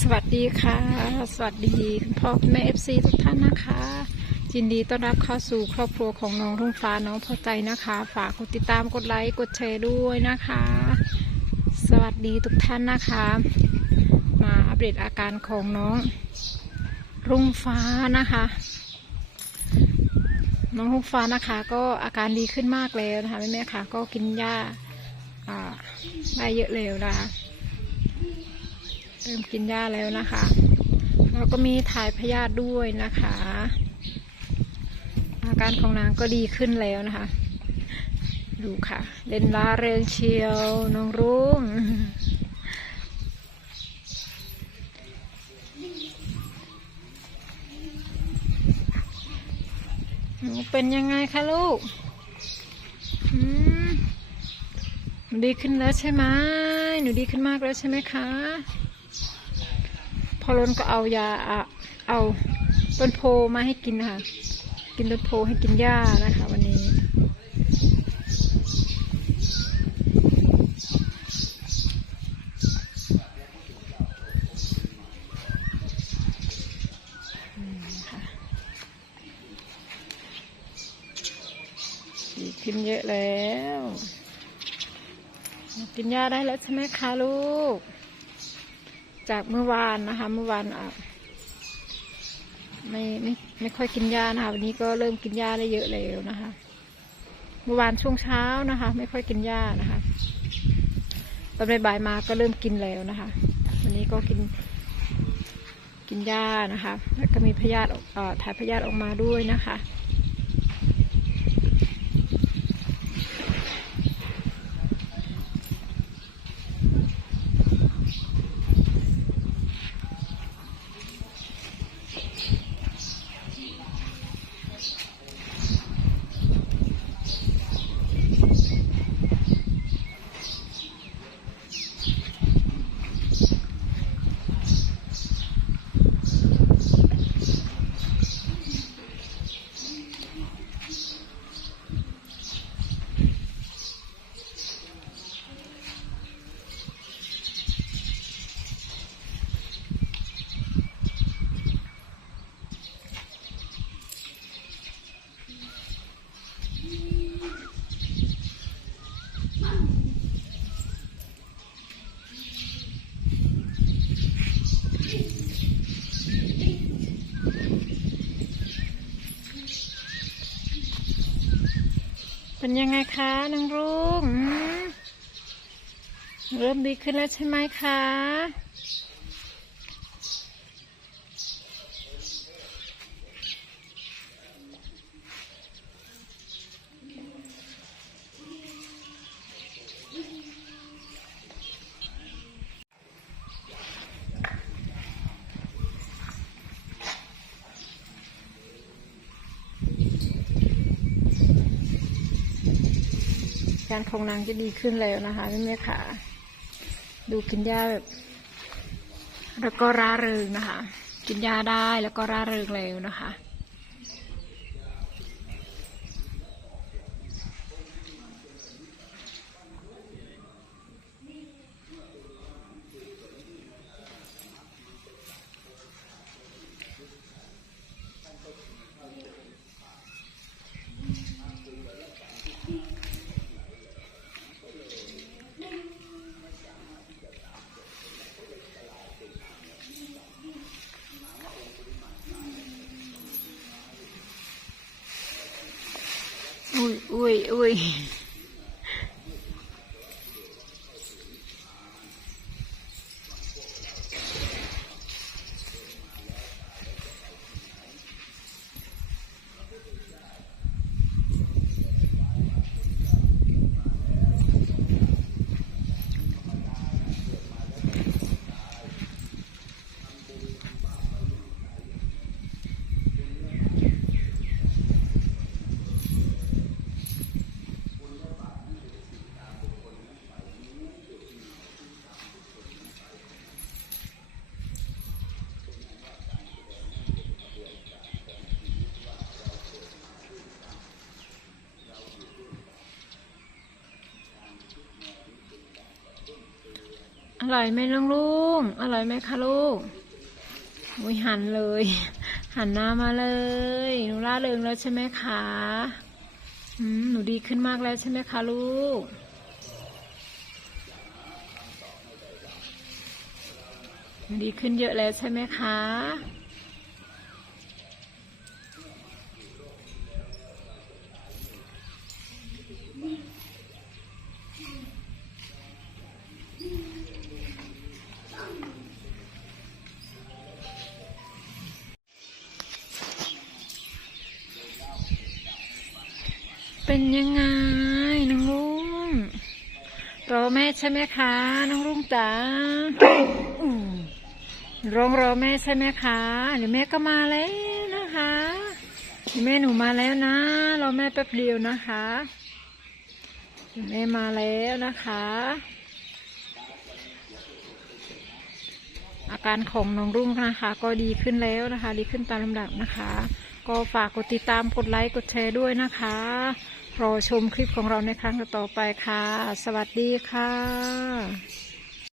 สวัสดีค่ะ สวัสดีคุณพ่อคุณแม่เอฟซีทุกท่านนะคะยินดีต้อนรับเข้าสู่ครอบครัวของน้องรุ่งฟ้าน้องพอใจนะคะ ฝากกดติดตามกดไลค์กดแชร์ด้วยนะคะ สวัสดีทุกท่านนะคะ มาอัปเดตอาการของน้องรุ่งฟ้านะคะ น้องรุ่งฟ้านะคะ ก็อาการดีขึ้นมากแล้วนะคะแม่แม่ค่ะ ก็กินยาอ่าได้เยอะแล้วนะคะ เริ่มกินยาแล้วนะคะ แล้วก็มีถ่ายพยาธิด้วยนะคะ อาการของนางก็ดีขึ้นแล้วนะคะ ดูค่ะ เล่นลาเริงเชียวน้องรุ่งหนูเป็นยังไงคะลูกอืมหนูดีขึ้นแล้วใช่ไหมหนูดีขึ้นมากแล้วใช่ไหมคะ อล้นก็เอายาอะเอาต้นโพมาให้กินนะคะกินต้นโพให้กินหญ้านะคะ วันนี้อืมค่ะดีขึ้นเยอะแล้ว กินยาได้แล้วใช่ไหมคะลูก จากเมื่อวานนะคะ เมื่อวานอะไม่ไม่ไม่ค่อยกินยานะคะ วันนี้ก็เริ่มกินยาได้เยอะแล้วนะคะ เมื่อวานช่วงเช้านะคะ ไม่ค่อยกินยานะคะตอนบ่ายมาก็เริ่มกินแล้วนะคะ วันนี้ก็กินกินยานะคะ แล้วก็มีพยาธิออกถ่ายพยาธิออกมาด้วยนะคะ เป็นยังไงคะนางรุ่งเริ่มดีขึ้นแล้วใช่ไหมคะ การของนางจะดีขึ้นแล้วนะคะแม่แม่ค่ะ ดูกินยาแบบ แล้วก็ร่าเริงนะคะ กินยาได้แล้วก็ร่าเริงแล้วนะคะ อุ้ยอุ้ ร่อยไหมลุงลุงอร่อยไหมคะลูกอุ้ยหันเลย หันหน้ามาเลย หนูล่าเริงแล้วใช่ไหมคะอืมหนูดีขึ้นมากแล้วใช่ไหมคะลูกดีขึ้นเยอะแล้วใช่ไหมคะ เป็นยังไงน้องลุงรอแม่ใช่ไหมคะน้องลุงจ๋าอืมร้องรอแม่ใช่ไหมคะเดี๋ยวแม่ก็มาแล้วนะคะเดี๋ยวแม่หนูมาแล้วนะรอแม่แป๊บเดียวนะคะเดี๋ยวแม่มาแล้วนะคะ อาการของน้องรุ่งนะคะ ก็ดีขึ้นแล้วนะคะ ดีขึ้นตามลำดับนะคะ ก็ฝากกดติดตามกดไลค์กดแชร์ด้วยนะคะรอชมคลิปของเราในครั้งต่อไปค่ะ สวัสดีค่ะ